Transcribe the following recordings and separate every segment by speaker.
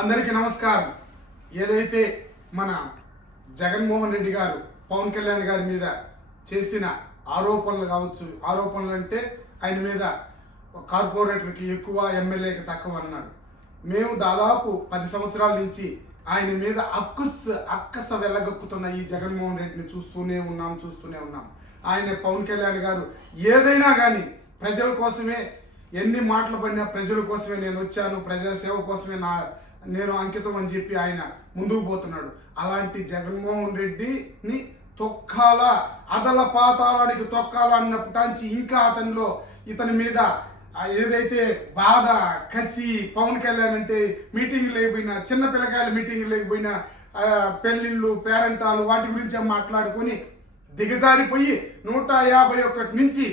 Speaker 1: అందరికీ నమస్కారం. ఏదైతే మన జగన్మోహన్ రెడ్డి గారు పవన్ కళ్యాణ్ గారి మీద చేసిన ఆరోపణలు కావచ్చు ఆరోపణలు అంటే ఆయన మీద కార్పొరేటర్కి ఎక్కువ ఎమ్మెల్యేకి తక్కువ అన్నాడు. మేము దాదాపు పది సంవత్సరాల నుంచి ఆయన మీద అక్కుస్ అక్కస వెళ్ళగక్కుతున్న ఈ జగన్మోహన్ రెడ్డిని చూస్తూనే ఉన్నాం చూస్తూనే ఉన్నాం. ఆయన పవన్ కళ్యాణ్ గారు ఏదైనా కానీ ప్రజల కోసమే ఎన్ని మాటలు పడినా ప్రజల కోసమే నేను వచ్చాను ప్రజా సేవ కోసమే నా నేను అంకితం అని చెప్పి ఆయన ముందుకు పోతున్నాడు. అలాంటి జగన్మోహన్ రెడ్డిని తొక్కాల అదల పాతాళానికి తొక్కాల అన్నప్పటాంచి ఇంకా అతనిలో ఇతని మీద ఏదైతే బాధ కసి పవన్ కళ్యాణ్ అంటే మీటింగ్ లేకపోయినా చిన్న పిల్లకాయల మీటింగ్ లేకపోయినా పెళ్ళిళ్ళు పేరెంటాలు వాటి గురించి మాట్లాడుకొని దిగజారిపోయి నూట యాభై ఒకటి నుంచి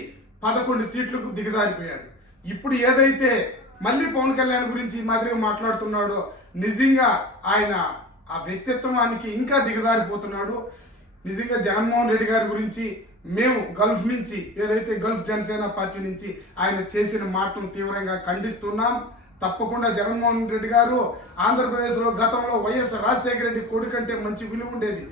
Speaker 1: పదకొండు సీట్లకు దిగజారిపోయాడు. ఇప్పుడు ఏదైతే మళ్ళీ పవన్ కళ్యాణ్ గురించి ఈ మాదిరిగా మాట్లాడుతున్నాడో. నిజంగా ఆయన ఆ వ్యక్తిత్వానికి ఇంకా దిగజారిపోతున్నాడు. నిజంగా జగన్మోహన్ రెడ్డి గారి గురించి మేము గల్ఫ్ నుంచి ఏదైతే గల్ఫ్ జనసేన పార్టీ నుంచి ఆయన చేసిన మాటను తీవ్రంగా ఖండిస్తున్నాం. తప్పకుండా జగన్మోహన్ రెడ్డి గారు ఆంధ్రప్రదేశ్లో గతంలో వైఎస్ రాజశేఖర రెడ్డి కొడుకంటే మంచి విలువ ఉండేది.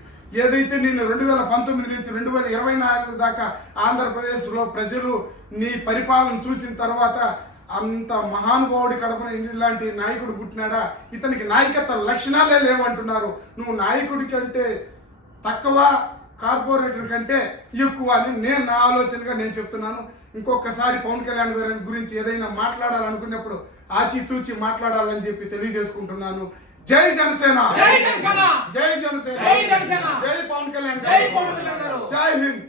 Speaker 1: ఏదైతే నేను రెండు వేల పంతొమ్మిది నుంచి రెండు వేల ఇరవై నాలుగు దాకా ఆంధ్రప్రదేశ్లో ప్రజలు నీ పరిపాలన చూసిన తర్వాత అంత మహానుభావుడి కడపన ఇలాంటి నాయకుడు పుట్టినాడా ఇతనికి నాయకత్వ లక్షణాలే లేవంటున్నారు నువ్వు నాయకుడి కంటే తక్కువ కార్పొరేటర్ కంటే ఎక్కువ అని నేను నా ఆలోచనగా నేను చెప్తున్నాను ఇంకొకసారి పవన్ కళ్యాణ్ గారి గురించి ఏదైనా మాట్లాడాలనుకున్నప్పుడు ఆచితూచి మాట్లాడాలని చెప్పి తెలియజేసుకుంటున్నాను జై జనసేన
Speaker 2: జై జనసేన!
Speaker 1: జై జనసేన
Speaker 2: జై జనసేన!
Speaker 1: జై పవన్ కళ్యాణ్
Speaker 2: జై
Speaker 1: గారు.
Speaker 2: పవన్ కళ్యాణ్ గారు!
Speaker 1: జై హింద్
Speaker 2: జై హింద్